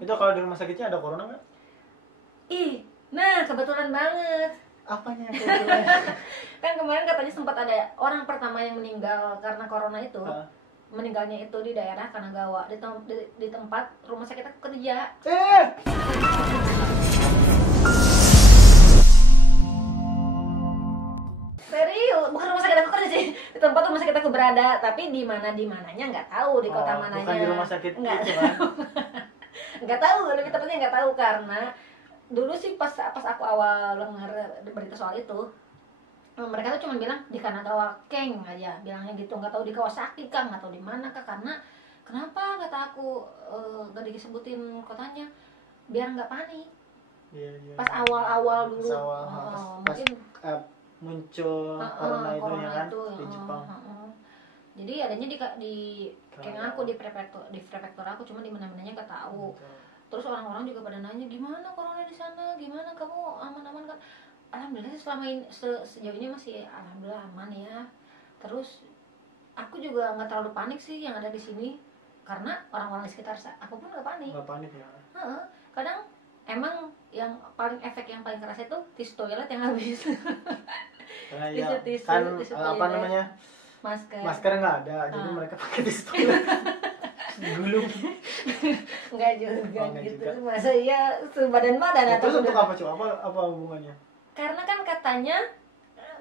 Itu kalau di rumah sakitnya ada corona nggak? Ih, nah kebetulan banget. Apanya yang kebetulan? Kan kemarin katanya sempat ada orang pertama yang meninggal karena corona itu. Meninggalnya itu di daerah Kanagawa, di tempat rumah sakit aku kerja. Serius, bukan rumah sakit aku kerja sih, di tempat rumah sakit aku berada, tapi di mananya nggak tahu, di kota mananya. Bukan di rumah sakit nggak itu kan? nggak tahu, lebih tepatnya nggak tahu karena dulu sih pas aku awal dengar berita soal itu, mereka tuh cuma bilang di Kanagawa Keng aja, bilangnya gitu, nggak tahu di Kawasaki kah, nggak tahu di mana kah, karena kenapa kata aku nggak disebutin kotanya, biar nggak panik. Iya. Pas awal dulu, Pas mungkin muncul corona itu ya kan itu, di Jepang. Jadi adanya di Keng aku, di prefektur aku, cuma di mana-mananya nggak tahu. Terus orang-orang juga pada nanya, gimana corona di sana, gimana kamu aman-aman kan? Alhamdulillah selama ini, sejauh ini masih alhamdulillah aman ya. Terus aku juga nggak terlalu panik sih yang ada di sini, karena orang-orang di sekitar aku pun nggak panik. Nggak panik ya? Kadang emang yang paling efek yang paling keras itu tisu toilet yang habis. Karena ya kan apa namanya, masker nggak ada, jadi mereka pakai tisu toilet. Gulung. Nggak juga gitu. Masa iya sebadan-badan atau terus untuk apa cuy? Apa hubungannya? Karena kan katanya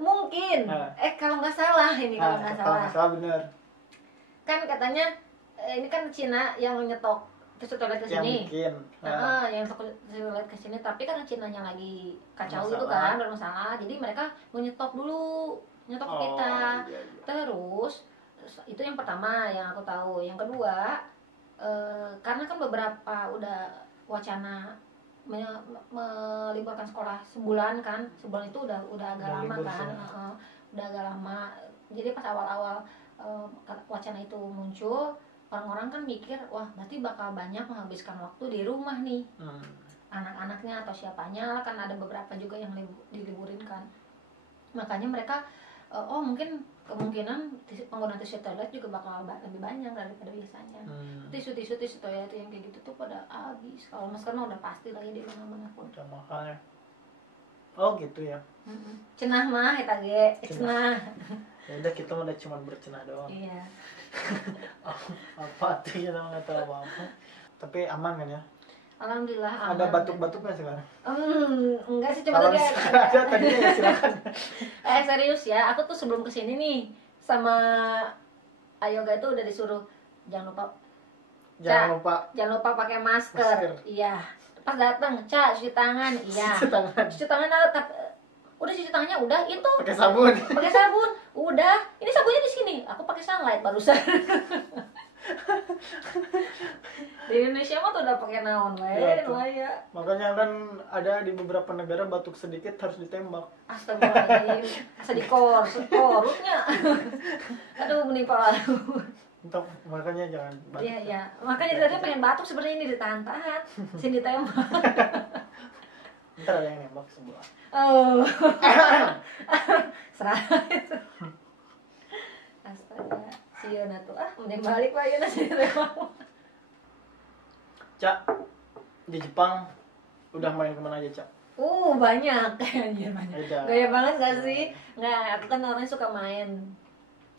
mungkin kalau nggak salah kalau nggak salah bener. Kan katanya ini kan Cina yang nyetok tisu toilet ke sini. Yang nyetok tisu toilet ke sini, tapi karena Cinanya lagi kacau itu kan, bermasalah. Jadi mereka mau nyetop dulu, nyetok ke kita. Iya. Terus itu yang pertama yang aku tahu. Yang kedua, karena kan beberapa udah wacana meliburkan sekolah sebulan kan, sebulan itu udah agak lama kan, udah agak lama. Jadi pas awal-awal wacana itu muncul, orang-orang kan mikir, wah berarti bakal banyak menghabiskan waktu di rumah nih, anak-anaknya atau siapanya lah, kan ada beberapa juga yang diliburin kan. Makanya mereka mungkin kemungkinan penggunaan tisu toilet juga bakal lebih banyak daripada biasanya. Tisu toilet yang kayak gitu tuh pada habis. Kalau masker mah udah pasti lah ya di mana-mana pun. Udah mahal ya. Oh gitu ya. Cenah mah eta ge, cenah. Ya udah, kita udah cuma bercenah doang. Iya. Apa tuh, kita nggak tahu apa-apa. Tapi aman kan ya? Alhamdulillah aman. Ada batuk-batuk nggak sekarang? Enggak sih, cuma tadi tadinya ya silakan. Serius ya, aku tuh sebelum kesini nih sama Ayoga itu udah disuruh jangan lupa pakai masker. Iya. Pas datang, cuci tangan. Iya. Cuci tangan udah cuci tangannya udah itu. Pakai sabun. Udah. Ini sabunnya di sini. Aku pakai sunlight barusan. Di Indonesia mah tuh udah pakai naon ya. Makanya kan ada di beberapa negara batuk sedikit harus ditembak. Astagfirullahaladzim. Asa di korupnya. Aduh, menimpa lalu. Untuk makanya jangan batuk. Iya. Makanya tadi pengen batuk seperti ini, ditahan-tahan. Sini ditembak. Ntar ada yang nembak sebelah. Serah itu. Astaga. Sieuna tuh mending balik lah ya nasi remang. Cak, di Jepang udah main kemana aja, Cak? Banyak. Anjir, banyak. Gaya banget gak sih? Nggak, aku kan orangnya suka main.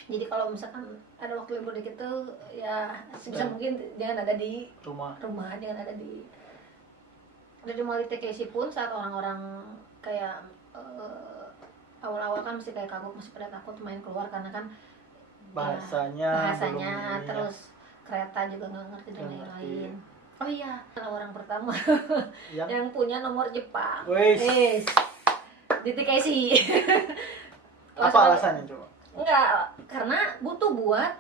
Jadi kalau misalkan ada waktu libur dikit tuh ya sebisa mungkin jangan ada di rumah, jangan ada di mall TKC pun. Saat orang-orang kayak awal-awal kan masih kayak kagok, masih pada takut main keluar karena kan bahasanya terus kereta juga nggak ngerti dan lain-lain. Oh iya, orang pertama yang punya nomor Jepang. Di TKC. Apa alasannya coba? Enggak, karena butuh buat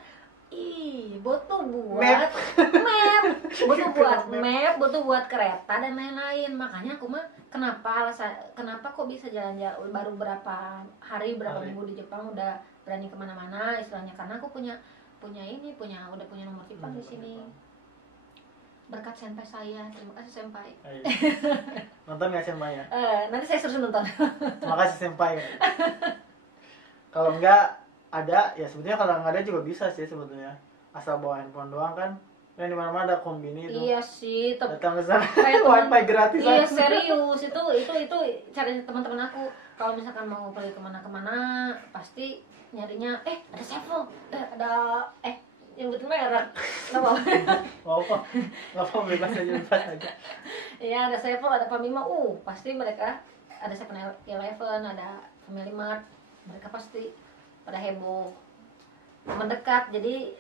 map, butuh buat kereta dan lain-lain. Makanya aku mah kenapa kok bisa jalan-jalan baru berapa minggu di Jepang udah berani kemana-mana istilahnya, karena aku udah punya nomor Jepang di sini. Berkat senpai saya, terima kasih senpai. Nonton nggak senpai ya? Nanti saya suruh nonton. Terima kasih senpai. Kalau enggak ada ya sebetulnya, kalau nggak ada juga bisa sih sebetulnya, asal bawa handphone doang kan Yang di mana-mana ada kombini itu. Iya sih, datang ke sana kayak wifi gratis iya aja. serius, itu cara teman-teman aku kalau misalkan mau pergi kemana-kemana pasti nyarinya ada Sevel, ada nyebutin merek nggak apa bebas aja. Iya ada Sevel, ada Famima, pasti mereka ada 7-Eleven, ada Family Mart, mereka pasti pada heboh mendekat. Jadi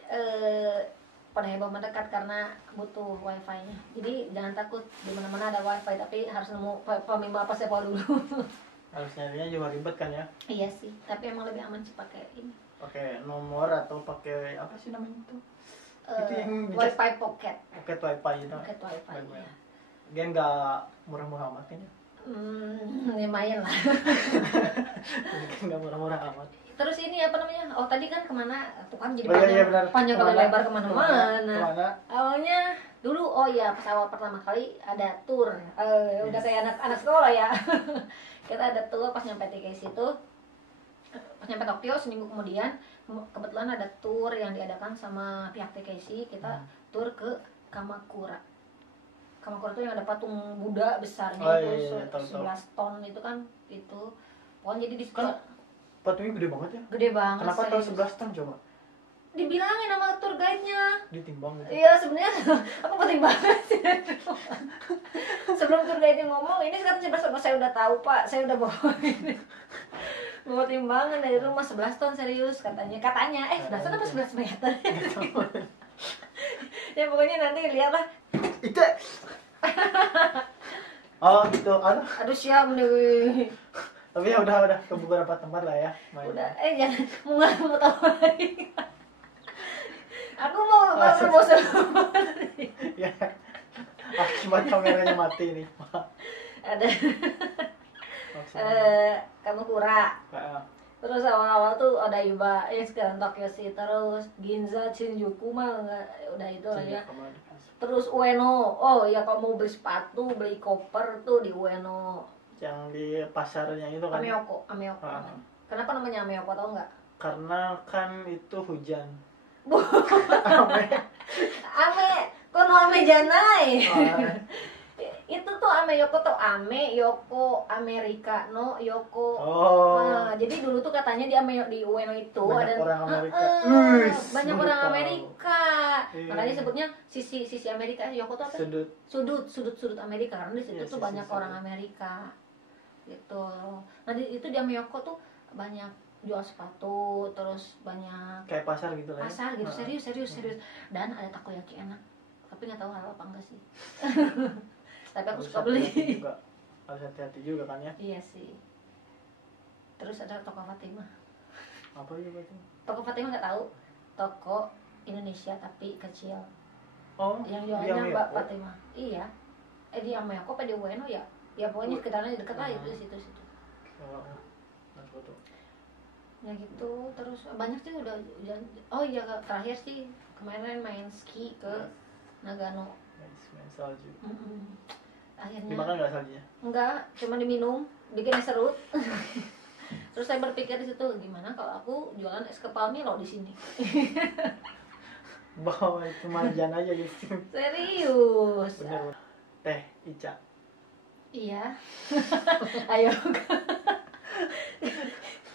pada heboh mendekat karena butuh wifi-nya. Jadi jangan takut, di mana-mana ada wifi, tapi harus nemu Famima apa Sevel dulu. Harus nyarinya juga ribet kan ya? Iya sih, tapi emang lebih aman sih pakai ini. Pakai nomor atau pakai apa sih namanya itu? Itu yang wifi pocket. Pocket wifi itu. Pocket wifi. Ya. Gen nggak murah-murah amat kan ya? Lumayan lah. Nggak murah-murah amat. Terus ini apa namanya? Tadi kan kemana? Tuh kan jadi panjang kali lebar kemana-mana. Awalnya dulu pas awal pertama kali ada tour. Udah kayak anak sekolah ya. Kita ada tour pas nyampe TKC itu. Pas nyampe Tokyo seminggu kemudian kebetulan ada tour yang diadakan sama pihak TKC. Kita tour ke Kamakura. Kamakura itu yang ada patung Buddha besarnya 11 ton itu kan itu. Pokoknya jadi di patungnya gede banget ya? Gede banget. Kenapa tahu 11 ton coba? Dibilangin sama tour guide-nya. Ditimbang gitu? Iya sebenarnya aku penting banget sih. Sebelum tour guide-nya ngomong, ini sekarang 11 ton, saya udah tahu Pak, saya udah bawa ini. Bawa timbangan dari rumah 11 ton serius katanya. 11 ton apa 11 meter? Ya pokoknya nanti lihatlah. Itu. Oh gitu, aduh siap nih. Tapi ya udah ke beberapa tempat lah ya main. Udah, jangan mau tahu lagi. Aku mau promosi. Ya. Akibat kameranya mati nih. Ada Kamakura. Terus awal-awal tuh ada Iba, sekarang Tokyo sih, terus Ginza, Shinjuku mah udah itu lah ya. Terus Ueno, kalau mau beli sepatu, beli koper tuh di Ueno. Yang di pasarnya itu kan? Ameoko. Kenapa namanya Ameoko tau nggak? Karena kan itu hujan. Ame, kono ame janai. Itu tuh Ameyoko tuh Yoko Amerika no Yoko. Nah, jadi dulu tuh katanya di Ueno itu banyak ada orang Amerika. Banyak orang Amerika. Makanya sebutnya sisi Amerika. Yoko tuh apa? Sudut Amerika, karena di situ tuh banyak orang Amerika. Gitu. Nah, itu di Ameyoko tuh banyak jual sepatu, terus banyak kayak pasar gitu lah. Pasar gitu, serius. Dan ada takoyaki enak. Tapi nggak tahu halal apa enggak sih. Tapi aku suka beli. Harus hati-hati juga kan ya? Iya sih. Terus ada toko Fatimah. Apa juga itu? Toko Fatimah nggak tahu. Toko Indonesia tapi kecil. Yang jualnya Mbak Fatimah. Iya. Di Ameyoko apa di Ueno ya? Ya pokoknya sekitarnya dekat lah itu di situ. Ya gitu. Terus banyak sih udah. Terakhir sih kemarin main ski ke Nagano. Main salju. Akhirnya dimakan nggak saljunya? Enggak, cuma diminum, bikin es serut. Terus saya berpikir di situ, gimana kalau aku jualan es kepal Milo di sini? Bawa cuma jan aja gitu. Serius. Bener. Teh Ica. Iya. Ayo.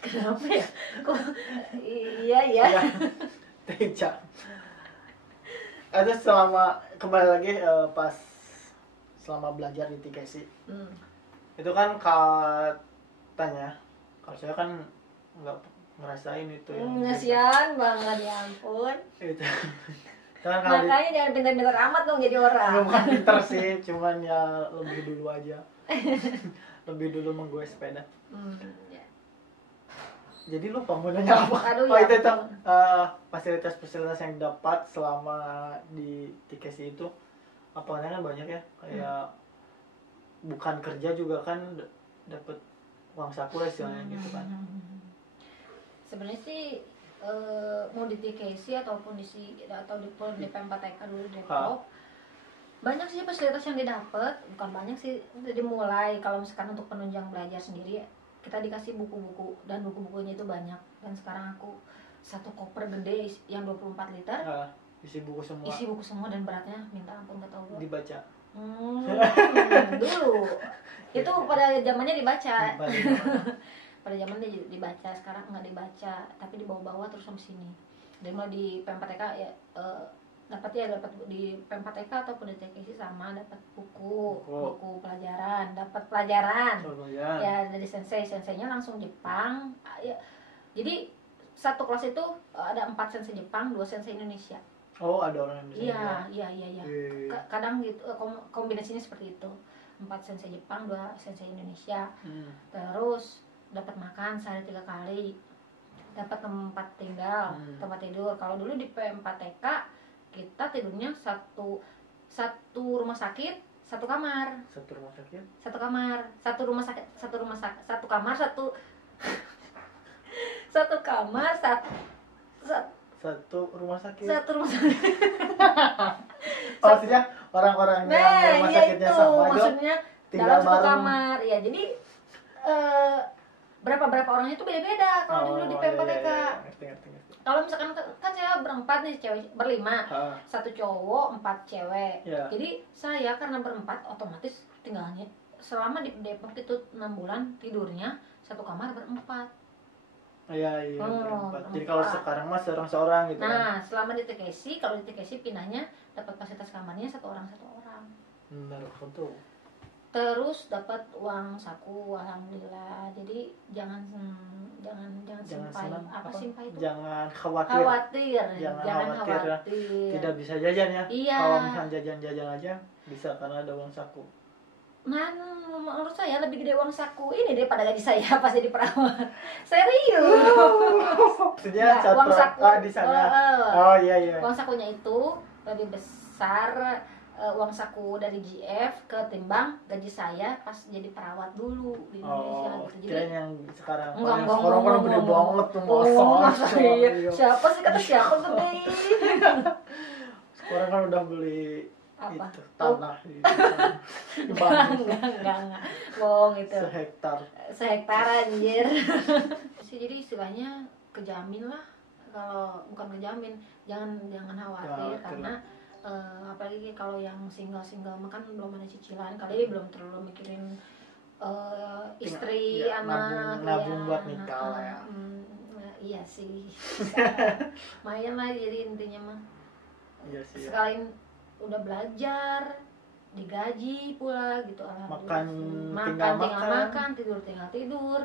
Kenapa ya? Kok iya. Teh Ica. Itu selama kembali lagi pas selama belajar di TKC. Itu kan katanya, kalau saya kan nggak ngerasain itu ya. Ngasihan banget, ya ampun. Itu. Makanya jangan pintar-pintar amat dong jadi orang. Bukan pintar sih, cuman ya lebih dulu aja. Lebih dulu menggoes sepeda. Ya. Jadi lupa mau nanya apa? Aduh, itu fasilitas-fasilitas yang dapat selama di TKC itu apalagi kan banyak ya, kayak bukan kerja juga kan dapat uang saku lah istilahnya gitu kan. Sebenarnya sih mau di TKC ataupun di P4TK dulu di Depok, banyak sih fasilitas yang didapat. Bukan banyak sih, dimulai kalau misalkan untuk penunjang belajar sendiri kita dikasih buku-buku, dan buku-bukunya itu banyak. Dan sekarang aku satu koper gede yang 24 liter isi buku semua. Isi buku semua dan beratnya minta ampun, nggak tahu gua. Dibaca. Dulu itu pada zamannya dibaca. Dibaca. Pada zamannya dibaca, sekarang nggak dibaca, tapi dibawa-bawa terus sampai sini. Dan mulai di PMPTK ya dapat di PMPTK ataupun di TKC sama dapat buku pelajaran, dapat pelajaran. Ya dari senseinya langsung Jepang. Ya, jadi satu kelas itu ada 4 sensei Jepang, 2 sensei Indonesia. Oh, ada orang Indonesia. Iya. Kadang gitu kombinasinya seperti itu. 4 sensei Jepang, 2 sensei Indonesia. Terus dapat makan sehari 3 kali. Dapat tempat tinggal, tempat tidur. Kalau dulu di PM4TK kita tidurnya satu rumah sakit, satu kamar. Satu rumah sakit? Satu kamar, satu rumah sakit, satu kamar, satu kamar, satu rumah sakit. Satu rumah sakit. Maksudnya orang-orang yang rumah sakitnya itu, sama maksudnya tinggal dalam satu bareng. kamar. Ya, jadi berapa orangnya itu beda-beda kalau dulu di PMPTK. Ngerti. Kalau misalkan kan saya berempat nih, cewek berlima, 1 cowok 4 cewek. Jadi saya karena berempat otomatis tinggalnya selama di Depok itu 6 bulan tidurnya satu kamar berempat. Iya, berempat. Jadi kalau sekarang mah seorang-seorang gitu. Nah, selama di TKC, kalau di TKC pindahnya dapat fasilitas kamarnya satu orang. Benar, betul. Terus dapat uang saku, alhamdulillah. Jadi jangan simpai itu. Jangan khawatir. Jangan khawatir. Tidak bisa jajan ya. Iya. Kalau misalnya jajan aja bisa karena ada uang saku. Nah, menurut saya lebih gede uang saku ini daripada gaji saya pas jadi perawat. Serius. Maksudnya saat uang saku di sana. Oh iya. Uang sakunya itu lebih besar uang saku dari GF ketimbang gaji saya pas jadi perawat dulu di Indonesia gitu. Jadi yang sekarang sekarang kan gede banget tuh masa. Iya. Siapa sih kata siapa gede? Sekarang kan udah beli apa? Itu tanah di enggak. Bohong itu. Sehektar anjir. Jadi istilahnya kejamin lah. Kalau bukan kejamin, jangan khawatir karena apalagi kalau yang single makan belum ada cicilan kali, belum terlalu mikirin istri, anak, nabung buat nikah lah ya. Iya sih. Lumayan lah jadi intinya mah. Iya sih. Sekalian udah belajar, digaji pula gitu, alhamdulillah. Tinggal makan, tidur.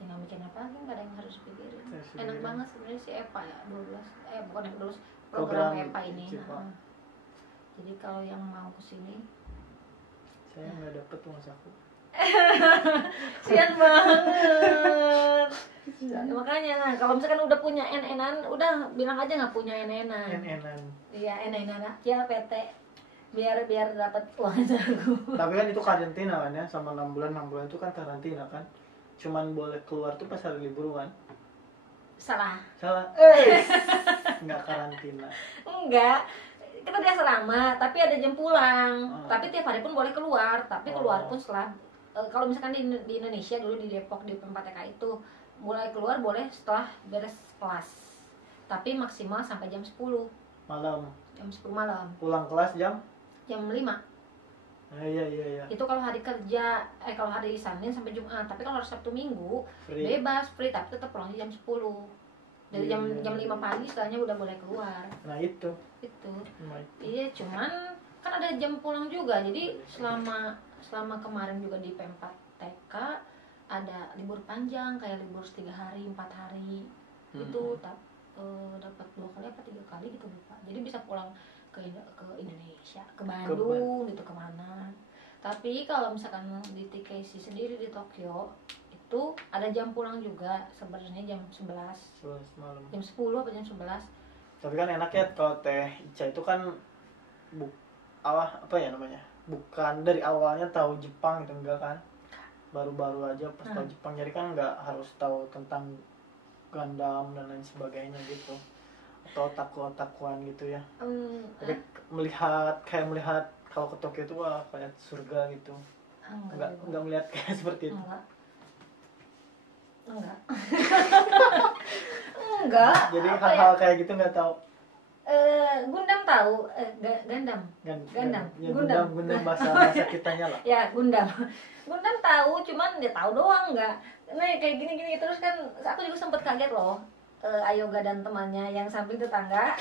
Tinggal mikir apa lagi, nggak ada yang harus pikirin. Enak banget sebenarnya si EPA ya, 12 bukan 12 program EPA ini. Jadi kalau yang mau kesini, saya nggak dapet uang saku. Sian banget. Makanya kalau misalkan udah punya NN-an, udah bilang aja nggak punya NN-an. Iya, NN-an ya PT. Biar dapat uang saku. Tapi kan itu karantina kan ya, sama 6 bulan itu kan karantina kan. Cuman boleh keluar tuh pas hari libur kan. Salah. Enggak karantina. Enggak. Kita dia selama, tapi ada jam pulang. Tapi tiap hari pun boleh keluar, tapi keluar pun setelah kalau misalkan di Indonesia dulu di Depok di PM4TK itu mulai keluar boleh setelah beres kelas. Tapi maksimal sampai jam 10 malam. Jam 10 malam. Pulang kelas jam 5. Iya. Itu kalau hari kerja, kalau hari Senin sampai Jumat. Tapi kalau hari Sabtu Minggu bebas, free, tapi tetap pulangnya jam 10. Dari jam 5 pagi setelahnya udah boleh keluar. Nah itu. Iya, cuman kan ada jam pulang juga. Jadi selama kemarin juga di PM4TK ada libur panjang, kayak libur 3 hari, 4 hari. Itu dapat 2 kali apa 3 kali gitu lupa. Jadi bisa pulang ke Indonesia, ke Bandung gitu, kemana. Tapi kalau misalkan di TKC sendiri di Tokyo itu ada jam pulang juga, sebenarnya jam 11 malam. Jam 10 apa jam 11. Tapi kan enak ya kalau Teh Ica itu kan apa ya namanya? Bukan dari awalnya tahu Jepang gitu, enggak kan? Baru-baru aja pas tahu Jepang, jadi kan enggak harus tahu tentang Gundam dan lain sebagainya gitu. Atau otaku-otakuan gitu ya. Jadi melihat kalau ke Tokyo itu wah kayak surga gitu. Enggak melihat kayak seperti itu. Enggak. Jadi hal-hal kayak gitu enggak tahu. Gundam tahu, Gundam. Gundam. Ya, Gundam. Gundam bahasa kitanya lah. Ya, Gundam. Gundam tahu, cuman dia tahu doang nggak. Nah, kayak gini-gini terus kan aku juga sempat kaget loh. Ayoga dan temannya yang samping tetangga.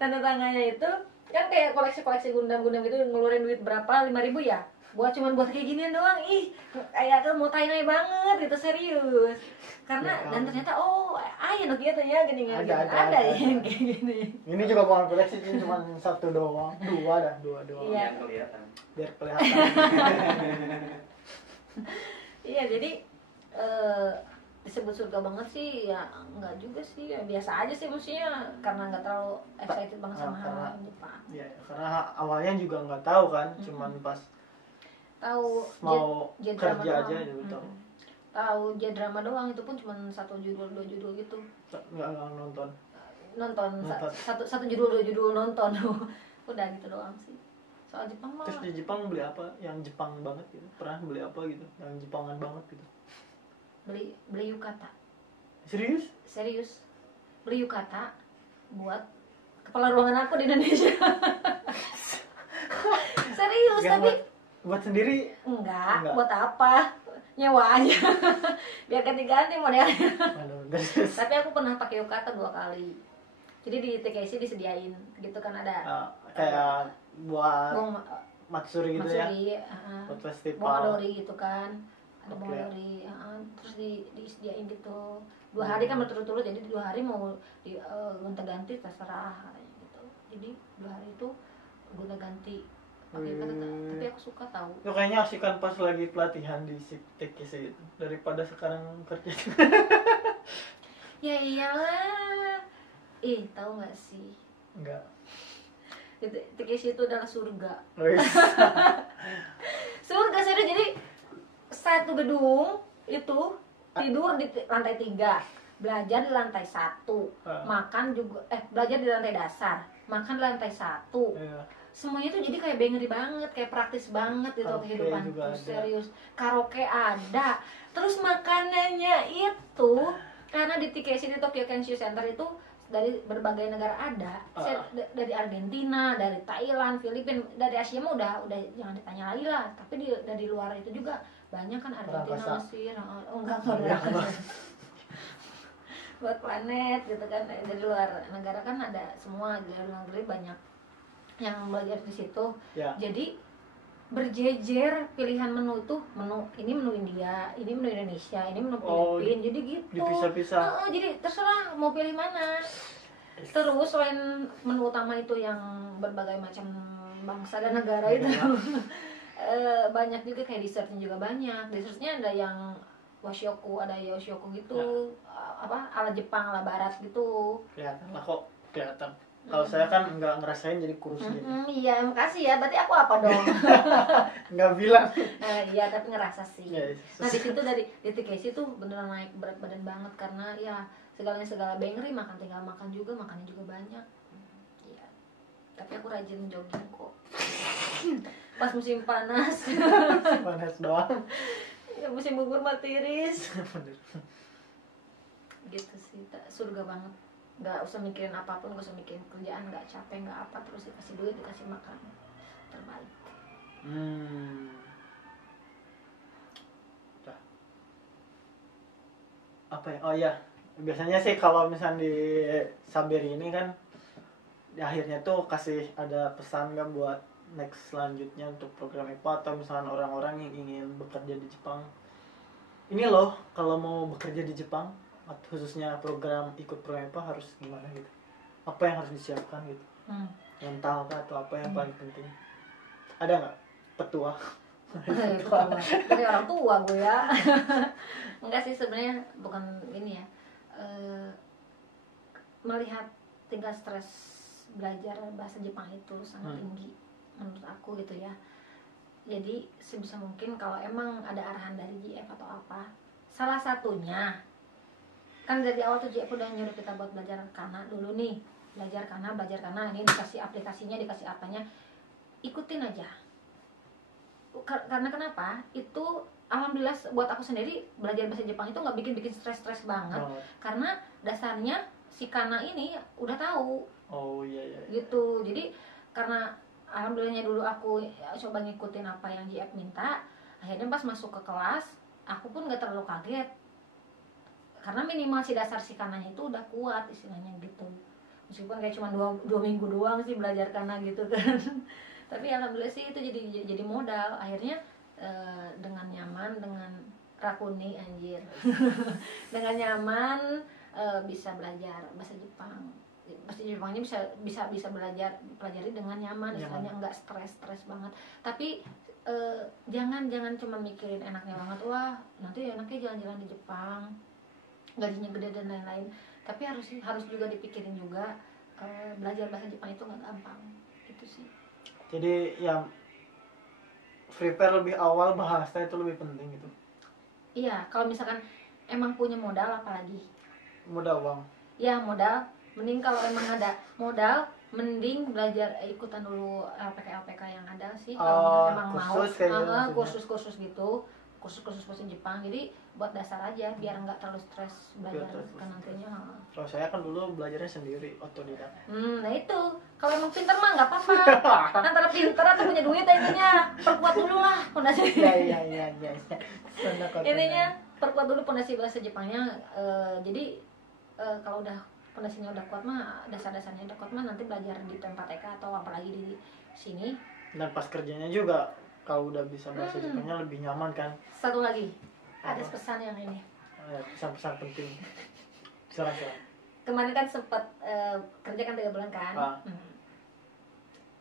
Dan tetangganya itu kan kayak koleksi Gundam gitu ngeluarin duit berapa? 5.000 ya? Buat kayak ginian doang. Ih, kayak tuh mau tai-tai banget gitu, serius. Karena Ya, dan ternyata aya no gitu ya gini ada yang kayak gini. Ini juga bukan koleksi, cuma satu doang, dua doang. Iya. Biar kelihatan. Iya, jadi disebut surga banget sih ya enggak juga sih, ya biasa aja sih maksudnya karena nggak terlalu excited banget sama hal Jepang. Iya, karena awalnya juga nggak tahu kan, cuman pas Tahu mau J-drama kerja doang. aja gitu tahu. Tahu J-drama doang, itu pun cuma 1 judul 2 judul gitu. Nggak nonton. Nonton. Nonton. Satu judul 2 judul nonton. Udah gitu doang sih. Soal Jepang mah. Terus di Jepang beli apa yang Jepang banget gitu? Pernah beli apa gitu yang Jepangan banget gitu? Beli yukata. Serius? Beli yukata buat kepala ruangan aku di Indonesia. Serius, Nggak tapi buat sendiri? enggak, buat apa? Nyewa aja. Biar ganti-ganti modelnya. Terus Tapi aku pernah pakai yukata 2 kali. Jadi di TKC disediain gitu kan ada kayak buat bong matsuri gitu matsuri, ya? Buat bong festival. adori gitu kan. Ada bong adori, terus disediain gitu. 2 hari kan berturut-turut, jadi 2 hari mau gonta-ganti terserah katanya gitu. Jadi 2 hari itu gonta-ganti pakai yukata. Tapi aku suka tahu. Itu kayaknya asikan pas lagi pelatihan di TKC itu daripada sekarang kerja. Ya iyalah. Tahu nggak sih? Enggak. TKC itu adalah surga. Wis. Surga serius, jadi satu gedung itu tidur di lantai 3, belajar di lantai 1, makan juga belajar di lantai dasar, makan di lantai 1. Iya. Semuanya tuh jadi kayak banger banget, kayak praktis banget gitu kehidupan tuh, serius. Karaoke ada, terus makanannya itu karena di TKC di Tokyo Kenshin Center itu dari berbagai negara ada. Dari Argentina, dari Thailand, Filipina, dari Asia mah udah jangan ditanya lagi lah. Tapi dari luar itu juga banyak kan, Argentina, Mesir. Enggak buat planet gitu kan. Dari luar negara kan ada semua, dari luar negeri banyak yang belajar di situ. Ya. Jadi berjejer pilihan menu tuh, ini menu India, ini menu Indonesia, ini menu Filipina, jadi gitu. Dipisah-pisah. Jadi terserah mau pilih mana. Terus selain menu utama itu yang berbagai macam bangsa dan negara itu, banyak juga kayak dessertnya juga banyak. Dessertnya ada yang washoku, ada yoshioku gitu, ala Jepang, ala Barat gitu. Kelihatan lah kok, kelihatan. Kalau saya kan nggak ngerasain jadi kurus gitu. Iya, makasih ya. Berarti aku apa dong? Nggak bilang. Iya, tapi ngerasa sih. Ya, Nah di situ dari di TKC tuh beneran naik berat badan banget karena ya segala banger, makannya juga banyak. Iya. Tapi aku rajin jogging kok. Pas musim panas. Panas doang. Ya musim gugur mah tiris. Gitu sih, surga banget. Gak usah mikirin apapun, gak usah mikirin kerjaan, gak capek, gak apa, terus dikasih duit, dikasih makan, terbaik. Apa ya? Oh ya, biasanya sih kalau misalnya di Saberi ini kan di akhirnya tuh kasih ada pesan nggak buat next selanjutnya untuk program IPA atau misalnya orang-orang yang ingin bekerja di Jepang. Ini loh, kalau mau bekerja di Jepang, khususnya ikut program IPA harus gimana gitu? Apa yang harus disiapkan gitu? Mental kah atau apa yang paling penting? Ada nggak petua? Dari orang tua gue ya. Enggak sih, sebenarnya bukan ini ya. Melihat tingkat stres belajar bahasa Jepang itu sangat tinggi menurut aku gitu ya. Jadi sebisa mungkin kalau emang ada arahan dari GF atau apa, salah satunya kan dari awal tuh GF udah nyuruh kita buat belajar kana dulu nih, belajar kana, ini dikasih aplikasinya, dikasih apanya, ikutin aja. Karena kenapa? Itu alhamdulillah buat aku sendiri belajar bahasa Jepang itu nggak bikin stres banget, karena dasarnya si kana ini udah tahu. Oh iya iya. Gitu. Jadi karena alhamdulillahnya dulu aku coba ngikutin apa yang JF minta, akhirnya pas masuk ke kelas aku pun nggak terlalu kaget, karena minimal si dasar si kananya itu udah kuat istilahnya gitu. Meskipun kayak cuma dua minggu doang sih belajar kana gitu kan. Tapi alhamdulillah sih itu jadi modal. Akhirnya dengan nyaman, dengan rakuni anjir. Dengan nyaman bisa belajar bahasa Jepang. Bahasa Jepangnya bisa pelajari dengan nyaman, istilahnya enggak stres banget. Tapi jangan cuma mikirin enaknya banget, wah nanti enaknya jalan-jalan di Jepang, gajinya gede dan lain-lain. Tapi harus juga dipikirin juga, belajar bahasa Jepang itu nggak gampang gitu sih. Jadi yang prepare lebih awal bahasa itu lebih penting gitu. Iya, kalau misalkan emang punya modal, apalagi modal uang ya, modal mending. Kalau emang ada modal mending belajar ikutan dulu LPK yang ada sih, kalau emang mau kursus gitu, kursus bahasa Jepang. Jadi buat dasar aja biar nggak terlalu stres belajar kan nantinya. Kalau saya kan dulu belajarnya sendiri, otodidak. Nah itu kalau emang pinter mah nggak apa-apa. Antara pinter atau punya duit, intinya perkuat dulu lah pondasi. Iya. Intinya perkuat dulu pondasi bahasa Jepangnya. Jadi kalau udah pondasinya udah kuat mah, dasar-dasarnya udah kuat mah, nanti belajar di tempat TK atau apalagi di sini. Dan pas kerjanya juga kalau udah bisa bahasa Jepangnya lebih nyaman kan. Satu lagi, ada pesan yang ini. Pesan-pesan penting. Silakan. Kemarin kan sempat kerja kan 3 bulan kan.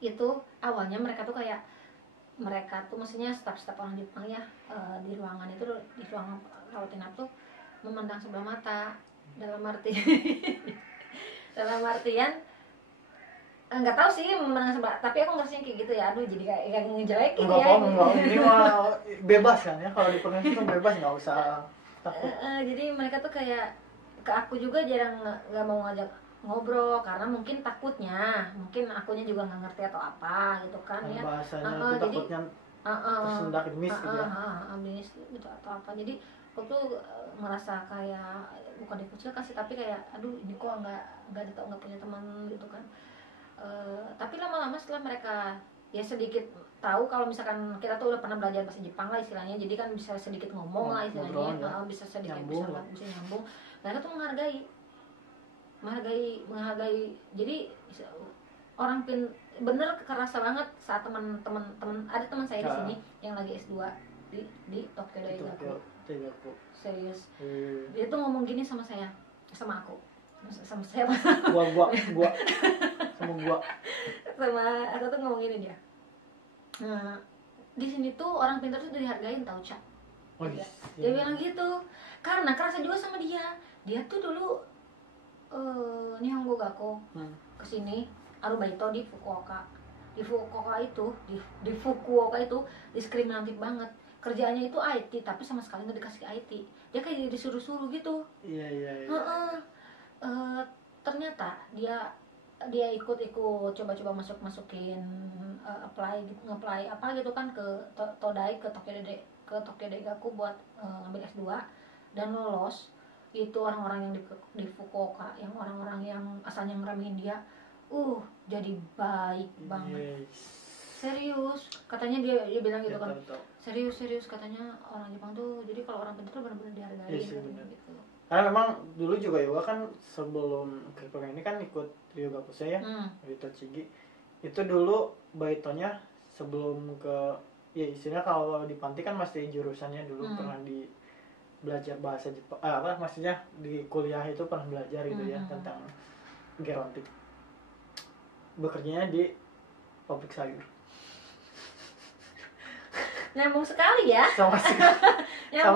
Itu awalnya mereka tuh maksudnya staf orang Jepang ya, di ruangan rawat inap tuh memandang sebelah mata, dalam artian nggak tahu sih memandang sebelah, tapi aku ngerasa kayak gitu ya. Aduh, jadi kayak ngejelekin ya. Enggak, ini mah bebas kan ya, kalau di Korea itu bebas, nggak usah takut. Jadi mereka tuh kayak ke aku juga jarang nggak mau ngajak ngobrol, karena mungkin takutnya akunya juga nggak ngerti atau apa gitu kan ya. Bahasanya itu takutnya tersendak miss gitu ya. Miss gitu atau apa. Jadi aku tuh merasa kayak bukan dikucilkan sih, tapi kayak aduh ini kok nggak punya teman gitu kan. Tapi lama-lama setelah mereka ya sedikit tahu kalau misalkan kita tuh udah pernah belajar bahasa Jepang lah istilahnya, jadi kan bisa sedikit ngomong lah istilahnya, bisa sedikit bisa nyambung. Mereka tuh menghargai. Jadi orang bener kerasa banget saat teman-teman ada teman saya di sini yang lagi S2 di Tokyo Daigaku. Serius. Dia tuh ngomong gini sama aku. Sama siapa? Gua. Sama aku tuh ngomong gini dia. Nah, di sini tuh orang pintar tuh dihargain, tau Cak. Dia bilang gitu. Karena kerasa juga sama dia. Dia tuh dulu Nihongo Gakko kesini Arubaito di Fukuoka. Di Fukuoka itu diskriminatif banget. Kerjaannya itu IT, tapi sama sekali nggak dikasih IT. Dia kayak disuruh-suruh gitu. Iya. Ternyata dia ikut coba masukin nge-apply apa gitu kan ke Todai, ke Tokyo Daigaku buat ngambil S2 dan lolos. Itu orang-orang yang di Fukuoka, yang orang-orang yang asalnya ngeremehin dia, jadi baik banget. Serius, katanya dia bilang gitu kan. Serius katanya orang Jepang tuh, jadi kalau orang pintar tuh benar-benar dihargai gitu. Karena memang dulu juga Yoga kan sebelum ke Korea ini kan ikut Ryoga Kusei ya, di Tochigi. Itu dulu baitonya sebelum ke, ya istilahnya kalau di Panti kan masih jurusannya dulu pernah di belajar bahasa Jepang, maksudnya di kuliah itu pernah belajar gitu ya tentang gerontik. Bekerjanya di pabrik sayur. Nyambung sekali ya. Sama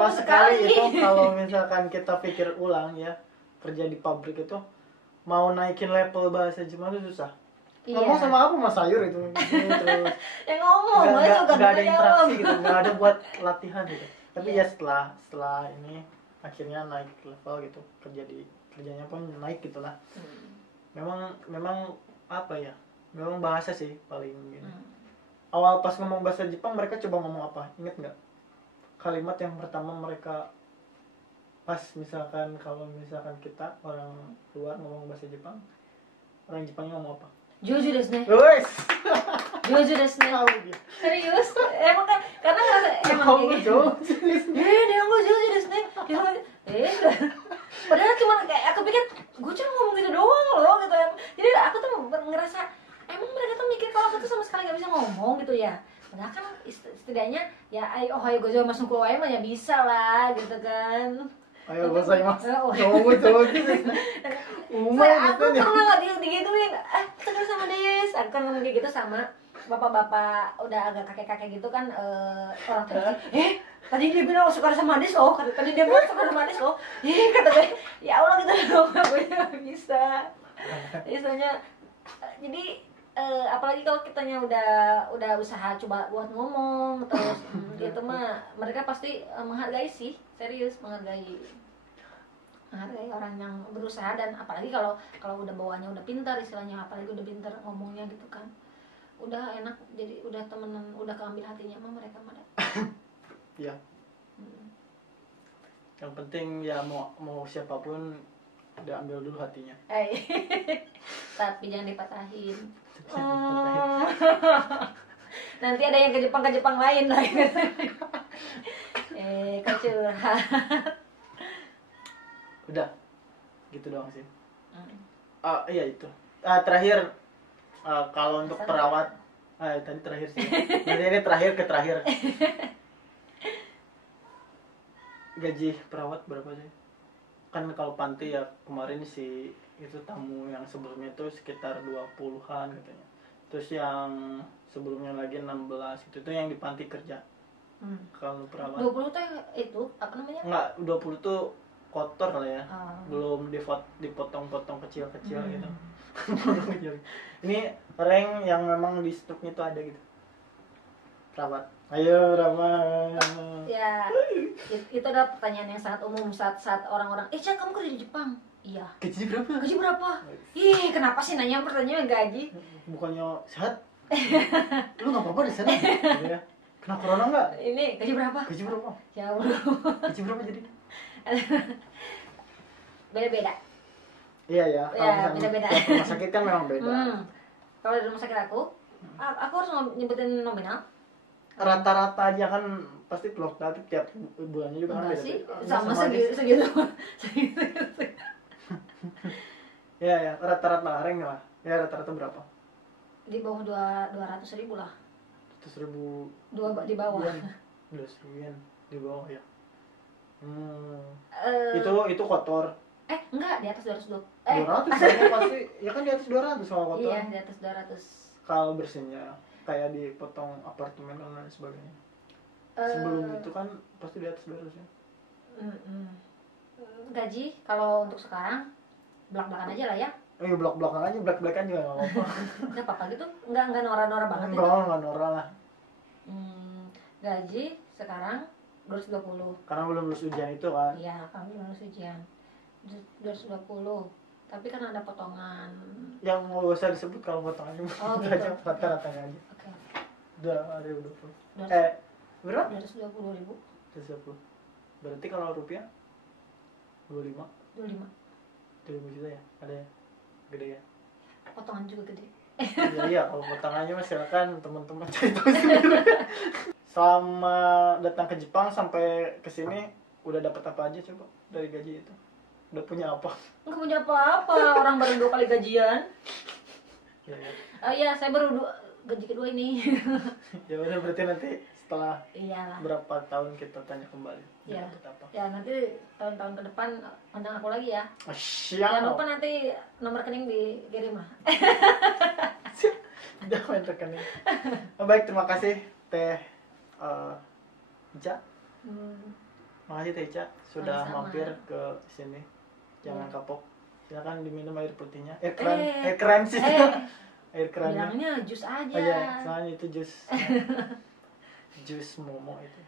sekali itu kalau misalkan kita pikir ulang ya, kerja di pabrik itu mau naikin level bahasa Jepang itu susah. Ngomong sama aku mas sayur itu terus. Yang ngomong nggak ada interaksi gitu, nggak ada buat latihan gitu. Tapi ya setelah ini akhirnya naik level gitu, kerjanya pun naik gitulah. Memang apa ya? Memang bahasa sih paling gini. Awal pas ngomong bahasa Jepang mereka coba ngomong apa? Ingat nggak? kalimat yang pertama mereka pas misalkan kalau misalkan kita orang luar ngomong bahasa Jepang, orang Jepangnya ngomong apa? Jojo desu ne. Wes. Jojo desu ne. Tahu dia. Serius? Emang kan karena emang Kamu kayak gitu. Dia nggak jojo desu ne. Padahal cuma kayak aku pikir gue cuma ngomong gitu doang loh gitu. Jadi aku tuh ngerasa emang mereka tuh mikir kalau aku tuh sama sekali nggak bisa ngomong gitu ya. Padahal kan setidaknya ya ohayo gozaimasu kuwae mah ya bisa lah gitu kan. Ayo gozaimasu. Oh, Coba gitu. Aku pernah digituin, tegur sama Des. Aku kan ngomong kayak gitu sama bapak-bapak udah agak kakek-kakek gitu kan, orang tua. Tadi dia bilang suka sama Des loh. Tadi dia bilang suka sama Des loh. Kata gue, ya Allah gitu loh, gue nggak bisa. Misalnya, jadi apalagi kalau kitanya udah usaha coba buat ngomong terus gitu mah mereka pasti menghargai sih, serius menghargai orang yang berusaha. Dan apalagi kalau udah bawaannya udah pintar istilahnya, apalagi udah pintar ngomongnya gitu kan, udah enak, jadi udah temenan, udah keambil hatinya mah mereka mah. Ya. Yang penting ya mau siapapun diambil dulu hatinya. Tapi jangan dipatahin. Nanti ada yang ke Jepang lain lah. Kecurhat. Udah gitu doang sih. Iya itu. Terakhir kalau untuk perawat, tadi terakhir sih. Nanti ini terakhir ke terakhir. Gaji perawat berapa sih? Kan kalau panti ya kemarin sih itu tamu yang sebelumnya itu sekitar 20-an katanya. Terus yang sebelumnya lagi 16 itu tuh yang di panti kerja. Kalau perawat 20 tuh itu apa namanya? Enggak, 20 tuh kotor kali ya. Belum dipotong-potong kecil-kecil gitu. Potong kecil. Ini rank yang memang di struknya itu ada gitu. Perawat. Ayo Rama. Ya, itu adalah pertanyaan yang sangat umum saat orang-orang, Cak, kamu kerja di Jepang? Iya. Gaji berapa? Gaji berapa? Ih, kenapa sih nanya pertanyaan gaji? Bukannya sehat? Lu nggak apa-apa di sana? Ya. Kena corona nggak? Ini gaji berapa? Gaji berapa? Ya Allah. Gaji berapa jadi? Beda-beda. Iya ya. Ya, beda-beda. Rumah sakit kan memang beda. Kalau di rumah sakit aku harus nyebutin nominal. Rata-rata aja kan pasti fluktuatif tiap bulannya juga kan beda. Sih, sama segitu. Ya, rata-rata rank lah. Ya rata-rata berapa? Di bawah 200.000 lah. 100.000 di bawah. 200.000 yen di bawah ya. Itu kotor. Enggak, di atas 200. 200 ya pasti. Ya kan di atas 200 kalau kotor. Iya, di atas 200. Kalau bersihnya kayak dipotong apartemen dan lain sebagainya. Sebelum itu kan pasti di atas 200 ya. Gaji kalau untuk sekarang belak-belakan aja lah ya. Blok-blokan aja, blak-blakan juga nggak apa-apa. Nggak apa-apa gitu, nggak norak-norak banget itu. Nggak norak lah. Gaji sekarang 220. Karena belum lulus ujian itu kan. Iya, kami lulus ujian 220. Tapi kan ada potongan. Yang mau usah disebut kalau potongannya. Gitu. Aja rata-ratanya aja. Oke. 220. Berapa? 220.000. 220. Berarti kalau rupiah 25 juta ya? Ada ya? Gede ya? Potongan juga gede. Iya, kalau potongannya mas silakan teman-teman cari tahu sendiri. Selama datang ke Jepang sampai ke sini udah dapat apa aja coba dari gaji itu? Udah punya apa? Nggak punya apa-apa, orang baru 2 kali gajian. Iya, saya baru gaji kedua ini. Ya udah, berarti nanti setelah Iyalah. berapa tahun kita tanya kembali. Ya. Apa? Ya nanti tahun-tahun ke depan undang aku lagi ya. Siap. Jangan lupa nanti nomor rekening dikirim lah. Udah main rekening. Baik, terima kasih Teh Ica. Makasih Teh Ica sudah Sama-sama. mampir ke sini. Jangan kapok. Silakan diminum air putihnya. Air Eh. kran sih. Air krannya. Bilangnya jus aja. Oh iya, soalnya itu jus. Jus momo itu.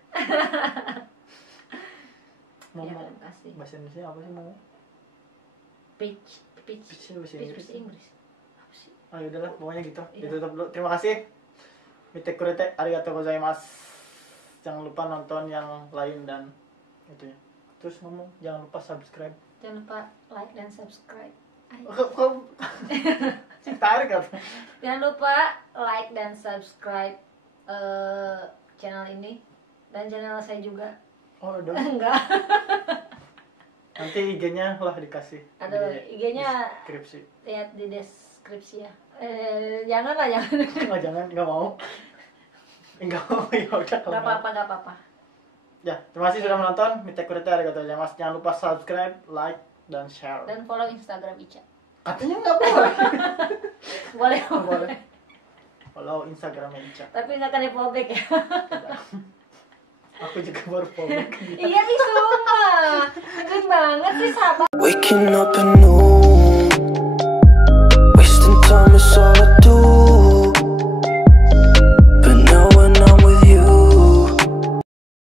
Momo. Ya, terima kasih. Bahasa Indonesia apa sih momo? Peach. Peach bahasa Inggris. Bahasa Inggris. Apa sih? Udahlah, pokoknya gitu. Iya. Ditutup dulu. Terima kasih. Mite kurete arigatou gozaimasu. jangan lupa nonton yang lain dan itu ya. Terus ngomong jangan lupa subscribe. Jangan lupa like dan subscribe. Tarik kan? Jangan lupa like dan subscribe channel ini dan channel saya juga. Oh, udah. Enggak. Nanti IG-nya lah dikasih. Ada IG-nya deskripsi. Lihat di deskripsi ya. Jangan lah, jangan. Oh, jangan, nggak mau. Enggak mau, ya udah. Gak apa-apa. Ya, terima kasih sudah menonton. Mitakurete arigatou gozaimasu. Jangan lupa subscribe, like, dan share. Dan follow Instagram Ica. Katanya nggak boleh. Boleh. Boleh. Follow Instagram Ica. Tapi nggak akan di-fallback ya. Aku juga baru follow. Iya nih, sumpah. Keren banget sih, sahabat. Waking up and